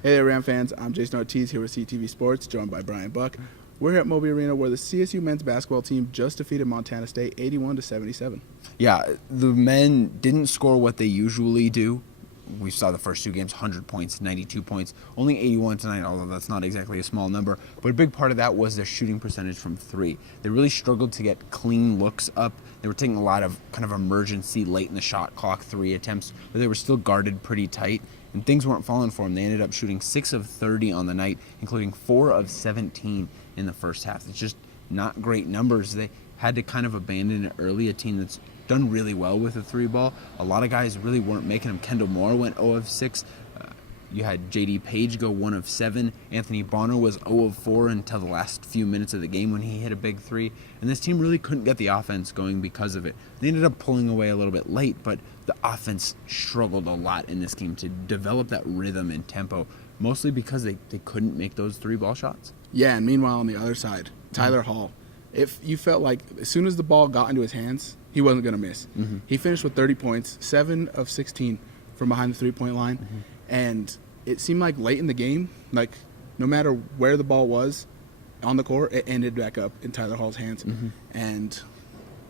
Hey there, Ram fans. I'm Jayson Ortiz here with CTV Sports, joined by Bryan. We're here at Moby Arena where the CSU men's basketball team just defeated Montana State 81-77. Yeah, the men didn't score what they usually do. We saw the first two games, 100 points, 92 points, only 81 tonight, although that's not exactly a small number. But a big part of that was their shooting percentage from three. They really struggled to get clean looks up. They were taking a lot of kind of emergency late in the shot clock three attempts, but they were still guarded pretty tight, and things weren't falling for them. They ended up shooting 6 of 30 on the night, including 4 of 17 in the first half. It's just not great numbers. They had to kind of abandon it early, a team that's done really well with the three ball. A lot of guys really weren't making them. Kendall Moore went 0 of 6. You had J.D. Page go 1 of 7. Anthony Bonner was 0 of 4 until the last few minutes of the game when he hit a big three. And this team really couldn't get the offense going because of it. They ended up pulling away a little bit late, but the offense struggled a lot in this game to develop that rhythm and tempo, mostly because they couldn't make those three ball shots. Yeah, and meanwhile on the other side, Tyler Hall, if you felt like as soon as the ball got into his hands, he wasn't going to miss. He finished with 30 points, 7 of 16 from behind the three-point line. And it seemed like late in the game, like no matter where the ball was on the court, it ended back up in Tyler Hall's hands. And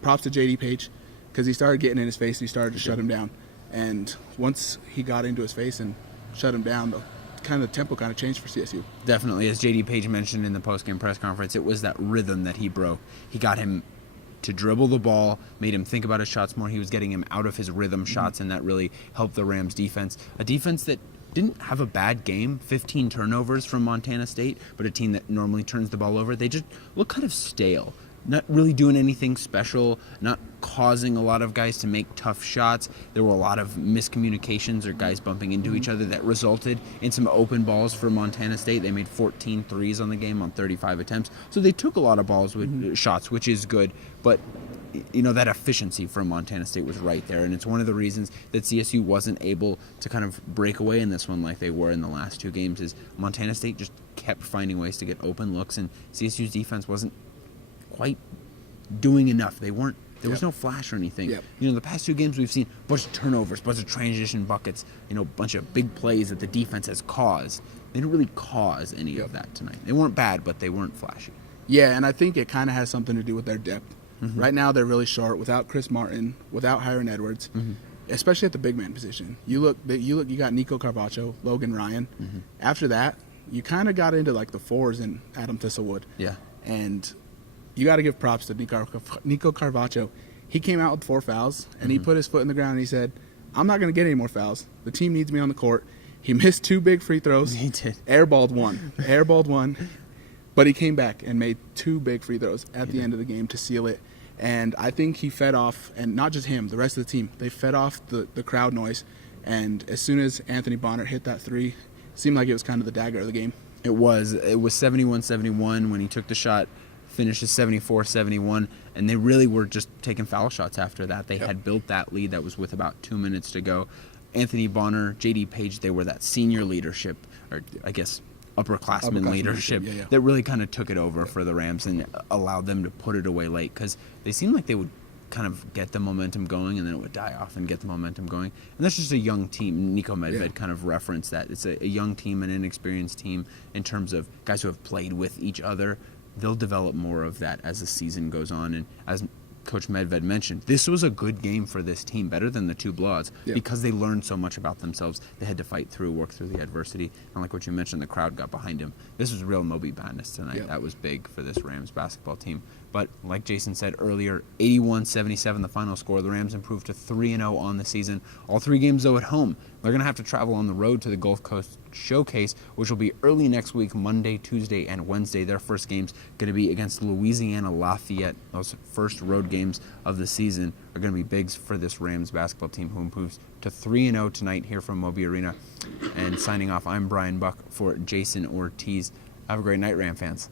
props to J.D. Page because he started getting in his face and he started to shut him down. And once he got into his face and shut him down, the tempo kind of changed for CSU. Definitely, as J.D. Page mentioned in the post-game press conference, it was that rhythm that he broke. He got him to dribble the ball, made him think about his shots more. He was getting him out of his rhythm shots, and that really helped the Rams' defense. A defense that didn't have a bad game, 15 turnovers from Montana State, but a team that normally turns the ball over. They just look kind of stale, not really doing anything special, not causing a lot of guys to make tough shots. There were a lot of miscommunications or guys bumping into each other that resulted in some open balls for Montana State. They made 14 threes on the game on 35 attempts. So they took a lot of balls with shots, which is good, but you know, that efficiency from Montana State was right there, and it's one of the reasons that CSU wasn't able to kind of break away in this one like they were in the last two games, is Montana State just kept finding ways to get open looks, and CSU's defense wasn't quite doing enough. There was no flash or anything. You know, the past two games we've seen a bunch of turnovers, a bunch of transition buckets, you know, a bunch of big plays that the defense has caused. They didn't really cause any of that tonight. They weren't bad, but they weren't flashy. Yeah, and I think it kind of has something to do with their depth. Right now they're really short without Chris Martin, without Hiron Edwards, especially at the big man position. You got Nico Carvacho, Logan Ryan. After that, you kind of got into like the fours in Adam Thistlewood. Yeah. And you got to give props to Nico Carvacho. He came out with 4 fouls, and he put his foot in the ground and he said, I'm not going to get any more fouls. The team needs me on the court. He missed 2 big free throws. He did. Airballed one. But he came back and made 2 big free throws at the end of the game to seal it. And I think he fed off, and not just him, the rest of the team, they fed off the crowd noise. And as soon as Anthony Bonner hit that 3, it seemed like it was kind of the dagger of the game. It was 71-71 when he took the shot, finished at 74-71, and they really were just taking foul shots after that. They had built that lead that was with about 2 minutes to go. Anthony Bonner, J.D. Page, they were that senior leadership, or I guess upperclassmen leadership that really kind of took it over for the Rams and allowed them to put it away late, because they seemed like they would kind of get the momentum going and then it would die off and get the momentum going. And that's just a young team. Nico Medved kind of referenced that. It's a young team, an inexperienced team in terms of guys who have played with each other. They'll develop more of that as the season goes on. And as Coach Medved mentioned, this was a good game for this team, better than the 2 blowouts, because they learned so much about themselves. They had to fight through, work through the adversity, and like what you mentioned, the crowd got behind him. This was real Moby madness tonight. That was big for this Rams basketball team. But like Jayson said earlier, 81-77 the final score. The Rams improved to 3-0 on the season. All 3 games, though, at home. They're going to have to travel on the road to the Gulf Coast Showcase, which will be early next week, Monday, Tuesday, and Wednesday. Their first game's going to be against Louisiana Lafayette. Those first road games of the season are going to be big for this Rams basketball team, who improves to 3-0 tonight here from Moby Arena. And signing off, I'm Bryan Buck for Jayson Ortiz. Have a great night, Ram fans.